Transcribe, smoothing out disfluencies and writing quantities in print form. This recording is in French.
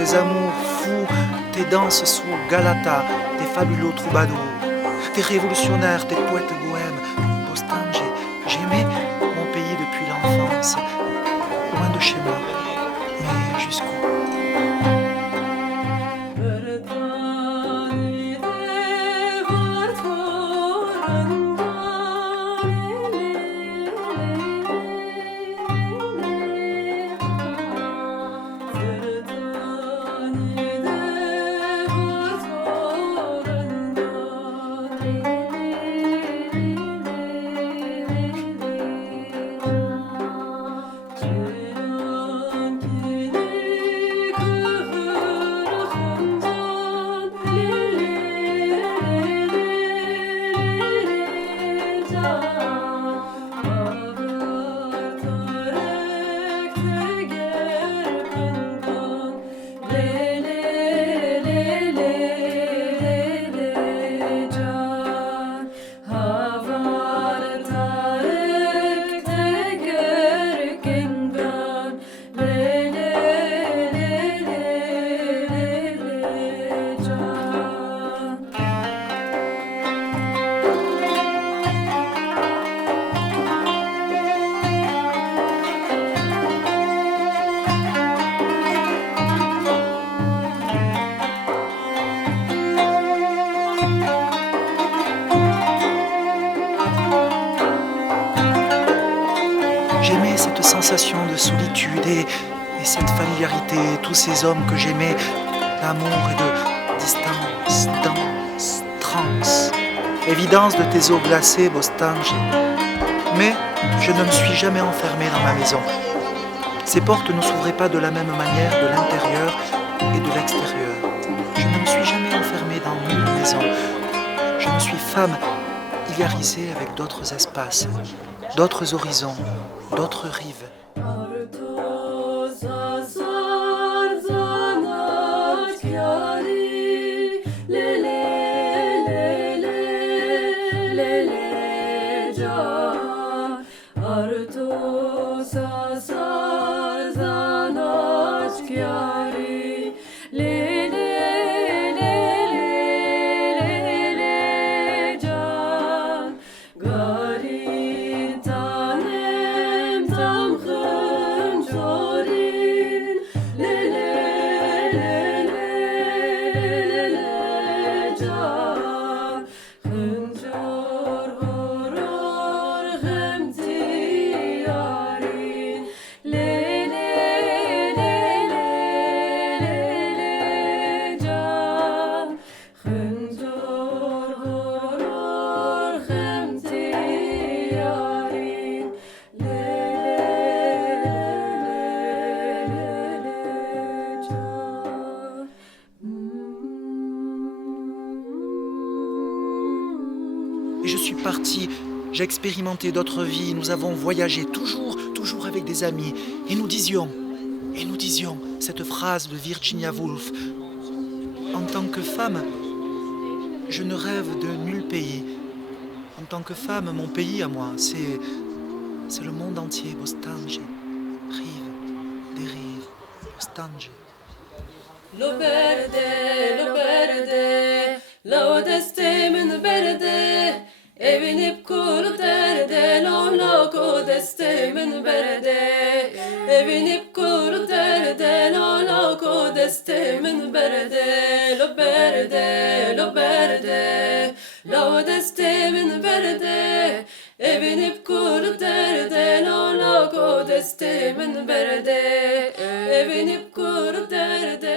tes amours fous, tes danses sous Galata, tes fabuleux troubadours, tes révolutionnaires, tes poètes bohèmes. Bostan, j'aimais mon pays depuis l'enfance, loin de chez moi, mais jusqu'où? J'aimais cette sensation de solitude et cette familiarité, tous ces hommes que j'aimais, d'amour et de distance, danse, transe. Évidence de tes eaux glacées, Bostange. Mais je ne me suis jamais enfermé dans ma maison. Ces portes ne s'ouvraient pas de la même manière de l'intérieur et de l'extérieur. Je ne me suis jamais enfermé dans nulle maison. Je me suis femme hilarisée avec d'autres espaces, d'autres horizons, d'autres rives. Et je suis parti, j'ai expérimenté d'autres vies, nous avons voyagé toujours avec des amis. Et nous disions cette phrase de Virginia Woolf. En tant que femme, je ne rêve de nul pays. En tant que femme, mon pays à moi, c'est le monde entier, Bostange. Rive, des rives, Bostange. Lo berde, lo destemin berde, evinip kuru derde, lo loko destemin berde, evinip kuru derde, lo loko destemin berde, lo berde, lo destemin berde, evinip kuru derde, lo loko destemin berde, evinip kuru derde.